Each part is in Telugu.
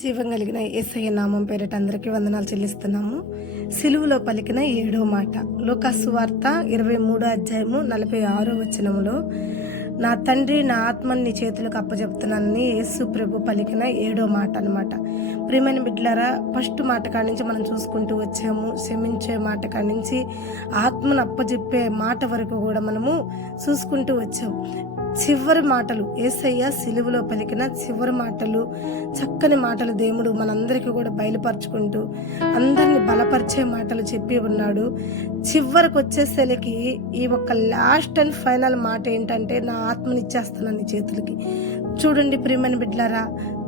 జీవం కలిగిన యేసయ్య నామం పేరిట అందరికీ వందనాలు చెల్లిస్తున్నాము. సిలువలో పలికిన 7వ మాట, లూకాసు వార్త 23వ అధ్యాయము 46వ వచనములో, నా తండ్రి నా ఆత్మని నీ చేతులకు అప్పచెప్తున్నానని యేసు ప్రభు పలికిన 7వ మాట అన్నమాట. ప్రియమైన బిడ్డలారా, ఫస్ట్ మాట కాడి నుంచి మనం చూసుకుంటూ వచ్చాము. క్షమించే మాట కాడి నుంచి ఆత్మను అప్పచెప్పే మాట వరకు కూడా మనము చూసుకుంటూ వచ్చాము. చివరి మాటలు, యేసయ్య సిలువలో పలికిన చివరి మాటలు, చక్కని మాటలు దేవుడు మనందరికీ కూడా బయలుపరుచుకుంటూ అందరిని బలపరిచే మాటలు చెప్పి ఉన్నాడు. చివరికి వచ్చేసరికి ఈ ఒక్క లాస్ట్ అండ్ ఫైనల్ మాట ఏంటంటే, నా ఆత్మని ఇచ్చేస్తాను నీ చేతులకి. చూడండి ప్రియమైన బిడ్డలారా,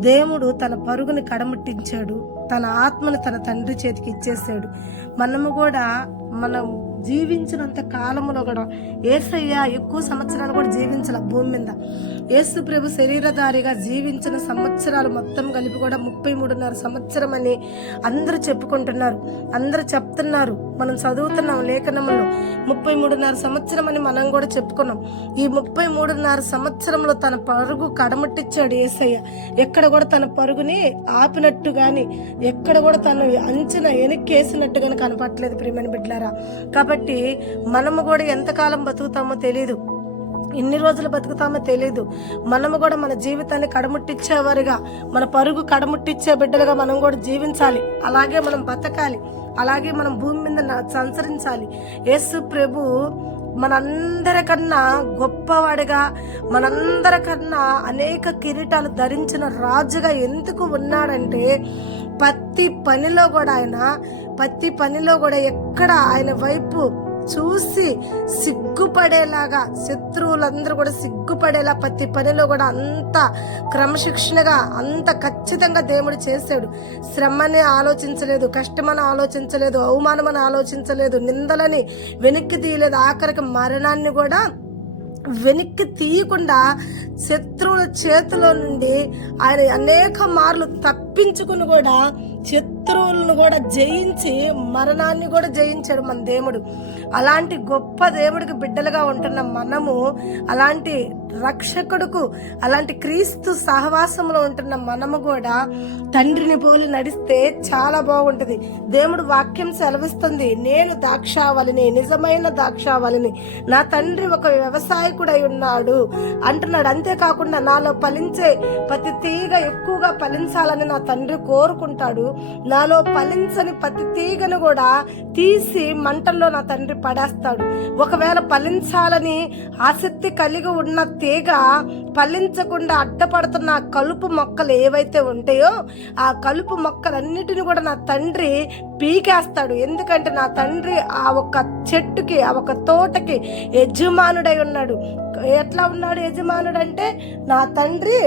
దేవుడు తన పరుగుని కడముట్టించాడు, తన ఆత్మను తన తండ్రి చేతికి ఇచ్చేసాడు. మనము కూడా మనం జీవించినంత కాలంలో కూడా యేసయ్య ఎక్కువ సంవత్సరాలు కూడా జీవించాల భూమి మీద. యేసు ప్రభు శరీరధారిగా జీవించిన సంవత్సరాలు మొత్తం కలిపి కూడా 33.5 సంవత్సరం అని అందరూ చెప్పుకుంటున్నారు, అందరూ చెప్తున్నారు. మనం చదువుతున్నాం లేఖనంలో 33.5 సంవత్సరం అని మనం కూడా చెప్పుకున్నాం. ఈ 33.5 సంవత్సరంలో తన పరుగు కడముట్టించాడు యేసయ్య. ఎక్కడ కూడా తన పరుగుని ఆపినట్టు గాని, ఎక్కడ కూడా తను అంచనా వెనక్కేసినట్టు గాని కనపట్లేదు ప్రియమైన బిడ్డలారా. కాబట్టి మనము కూడా ఎంతకాలం బతుకుతామో తెలీదు, ఎన్ని రోజులు బతుకుతామో తెలీదు. మనము కూడా మన జీవితాన్ని కడముట్టించేవారిగా, మన పరుగు కడముట్టించే బిడ్డలుగా మనం కూడా జీవించాలి. అలాగే మనం బతకాలి, అలాగే మనం భూమి మీద సంచరించాలి. యేసు ప్రభు మనందరికన్నా గొప్పవాడిగా, మనందరికన్నా అనేక కిరీటాలు ధరించిన రాజుగా ఎందుకు ఉన్నాడంటే, ప్రతి పనిలో కూడా ఎక్కడ ఆయన వైపు చూసి సిగ్గుపడేలాగా, శత్రువులందరూ కూడా సిగ్గుపడేలా ప్రతి పనిలో కూడా అంత క్రమశిక్షణగా, అంత ఖచ్చితంగా దేవుడు చేశాడు. శ్రమని ఆలోచించలేదు, కష్టమని ఆలోచించలేదు, అవమానమని ఆలోచించలేదు, నిందలని వెనక్కి తీయలేదు, ఆఖరికి మరణాన్ని కూడా వెనక్కి తీయకుండా శత్రువుల చేతిలో నుండి ఆయన అనేక మార్లు తప్పించుకుని కూడా శత్రువులను కూడా జయించి మరణాన్ని కూడా జయించాడు మన దేవుడు. అలాంటి గొప్ప దేవుడికి బిడ్డలుగా ఉంటున్న మనము, అలాంటి రక్షకుడుకు, అలాంటి క్రీస్తు సహవాసంలో ఉంటున్న మనము కూడా తండ్రిని పోలి నడిస్తే చాలా బాగుంటుంది. దేవుడు వాక్యం సెలవిస్తుంది, నేను ద్రాక్షావళిని, నిజమైన ద్రాక్షావళిని, నా తండ్రి ఒక వ్యవసాయకుడై ఉన్నాడు అంటున్నాడు. అంతేకాకుండా నాలో ఫలించే ప్రతి తీగ ఎక్కువగా ఫలించాలని నా తండ్రి కోరుకుంటాడు. నాలో ఫలించని ప్రతి తీగను కూడా తీసి మంటల్లో నా తండ్రి పడేస్తాడు. ఒకవేళ ఫలించాలని ఆసక్తి కలిగి ఉన్న తీగ ఫలించకుండా అడ్డపడుతున్న ఆ కలుపు మొక్కలు ఏవైతే ఉంటాయో, ఆ కలుపు మొక్కలన్నిటిని కూడా నా తండ్రి పీకేస్తాడు. ఎందుకంటే నా తండ్రి ఆ ఒక్క చెట్టుకి, ఆ ఒక్క తోటకి యజమానుడై ఉన్నాడు. ఎట్లా ఉన్నాడు యజమానుడు అంటే, నా తండ్రి,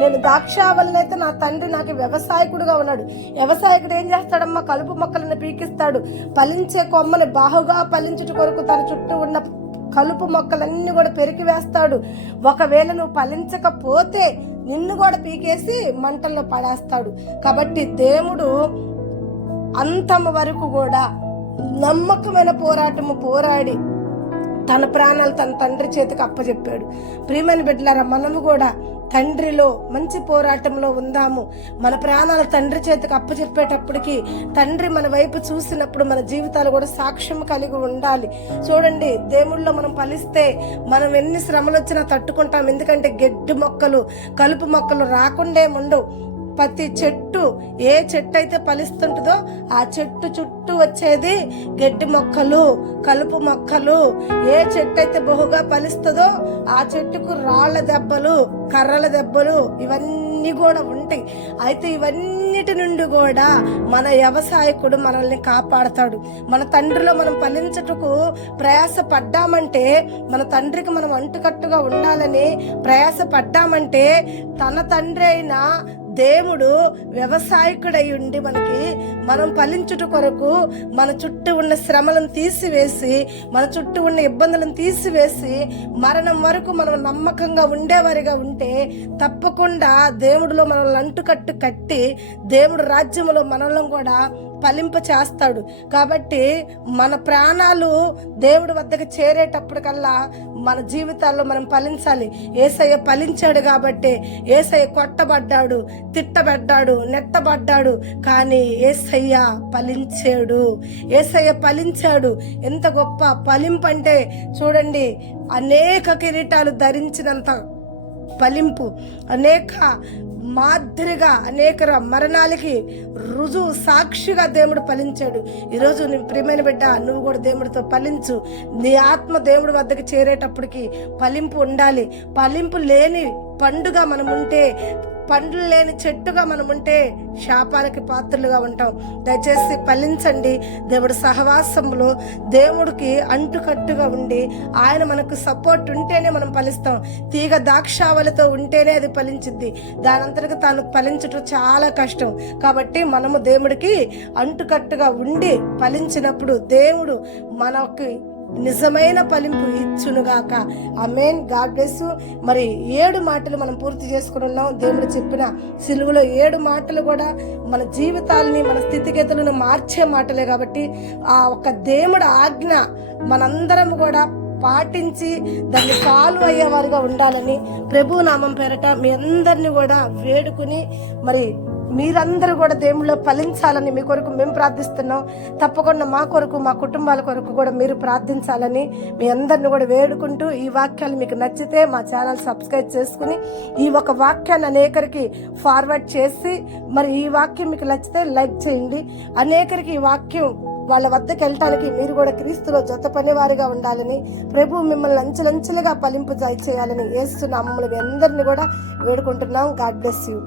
నేను ద్రాక్షావళిని అయితే నా తండ్రి నాకు వ్యవసాయకుడుగా ఉన్నాడు. వ్యవసాయకుడు ఏం చేస్తాడమ్మా? కలుపు మొక్కలను పీకిస్తాడు. ఫలించే కొమ్మని బాహుగా ఫలించుట కొరకు తన చుట్టూ ఉన్న కలుపు మొక్కలన్నీ కూడా పెరికి వేస్తాడు. ఒకవేళ నువ్వు ఫలించకపోతే నిన్ను కూడా పీకేసి మంటల్లో పడేస్తాడు. కాబట్టి దేవుడు అంతం వరకు కూడా నమ్మకమైన పోరాటము పోరాడి తన ప్రాణాలు తన తండ్రి చేతికి అప్పచెప్పాడు. ప్రియమైన బిడ్డలారా, మనము కూడా తండ్రిలో మంచి పోరాటంలో ఉందాము. మన ప్రాణాలు తండ్రి చేతికి అప్పచెప్పేటప్పటికి తండ్రి మన వైపు చూసినప్పుడు మన జీవితాలు కూడా సాక్ష్యం కలిగి ఉండాలి. చూడండి, దేవుళ్ళలో మనం ఫలిస్తే మనం ఎన్ని శ్రమలు వచ్చినా తట్టుకుంటాం. ఎందుకంటే గడ్డి మొక్కలు, కలుపు మొక్కలు రాకుండా ఉండవు. ప్రతి చెట్టు, ఏ చెట్టు అయితే ఫలిస్తుంటుందో ఆ చెట్టు చుట్టూ వచ్చేది గడ్డి మొక్కలు, కలుపు మొక్కలు. ఏ చెట్టు అయితే బహుగా ఫలిస్తుందో ఆ చెట్టుకు రాళ్ల దెబ్బలు, కర్రల దెబ్బలు ఇవన్నీ కూడా ఉంటాయి. అయితే ఇవన్నిటి నుండి కూడా మన వ్యవసాయకుడు మనల్ని కాపాడతాడు. మన తండ్రిలో మనం ఫలించటకు ప్రయాస పడ్డామంటే, మన తండ్రికి మనం అంటుకట్టుగా ఉండాలని ప్రయాస పడ్డామంటే, తన తండ్రి అయిన దేవుడు వ్యవసాయకుడై ఉండి మనం ఫలించుట కొరకు మన చుట్టూ ఉన్న శ్రమలను తీసివేసి, మన చుట్టూ ఉన్న ఇబ్బందులను తీసివేసి, మరణం వరకు మనం నమ్మకంగా ఉండేవారిగా ఉంటే తప్పకుండా దేవుడిలో మనల్ని అంటుకట్టు కట్టి దేవుడు రాజ్యంలో మనల్ని కూడా ఫలింప చేస్తాడు. కాబట్టి మన ప్రాణాలు దేవుడి వద్దకు చేరేటప్పటికల్లా మన జీవితాల్లో మనం ఫలించాలి. యేసయ్య ఫలించాడు కాబట్టి, యేసయ్య కొట్టబడ్డాడు, తిట్టబడ్డాడు, నెట్టబడ్డాడు, కానీ యేసయ్య ఫలించాడు. యేసయ్య ఫలించాడు. ఎంత గొప్ప ఫలింపంటే చూడండి, అనేక కిరీటాలు ధరించినంత ఫలింపు, అనేక మాదిరిగా అనేక మరణాలకి రుజువు సాక్షిగా దేవుడు ఫలించాడు. ఈరోజు నీ ప్రియమైన బిడ్డ, నువ్వు కూడా దేవుడితో ఫలించు. నీ ఆత్మ దేవుడి వద్దకు చేరేటప్పటికి ఫలింపు ఉండాలి. ఫలింపు లేని పండుగ మనం ఉంటే, పండ్లు లేని చెట్టుగా మనం ఉంటే శాపాలకి పాత్రలుగా ఉంటాం. దయచేసి ఫలించండి. దేవుడి సహవాసంలో దేవుడికి అంటుకట్టుగా ఉండి ఆయన మనకు సపోర్ట్ ఉంటేనే మనం ఫలిస్తాం. తీగ ద్రాక్షావళితో ఉంటేనే అది ఫలించింది. దానంతటికి తాను ఫలించటం చాలా కష్టం. కాబట్టి మనము దేవుడికి అంటుకట్టుగా ఉండి ఫలించినప్పుడు దేవుడు మనకి నిజమైన ఫలింపు ఇచ్చునుగాక. ఆమేన్. God bless you. మరి 7 మాటలు మనం పూర్తి చేసుకుని ఉన్నాం. దేవుడు చెప్పిన సిలువలో 7 మాటలు కూడా మన జీవితాలని, మన స్థితిగతులను మార్చే మాటలే. కాబట్టి ఆ ఒక దేవుడు ఆజ్ఞ మనందరం కూడా పాటించి దాన్ని ఫాలో అయ్యేవారుగా ఉండాలని ప్రభు నామం పేరట మీ అందరినీ కూడా వేడుకుని, మరి మీరందరూ కూడా దేవుళ్ళో ఫలించాలని మీ కొరకు మేము ప్రార్థిస్తున్నాం. తప్పకుండా మా కొరకు, మా కుటుంబాల కొరకు కూడా మీరు ప్రార్థించాలని మీ అందరిని కూడా వేడుకుంటూ, ఈ వాక్యాలు మీకు నచ్చితే మా ఛానల్ సబ్స్క్రైబ్ చేసుకుని ఈ ఒక వాక్యాన్ని అనేకరికి ఫార్వర్డ్ చేసి, మరి ఈ వాక్యం మీకు నచ్చితే లైక్ చేయండి. అనేకరికి ఈ వాక్యం వాళ్ళ వద్దకు వెళ్ళటానికి మీరు కూడా క్రీస్తులో జత పనివారిగా ఉండాలని, ప్రభు మిమ్మల్ని అంచెలంచెలుగా ఫలింపు చేయాలని యేసు నామములో అందరినీ కూడా వేడుకుంటున్నాం. God bless you.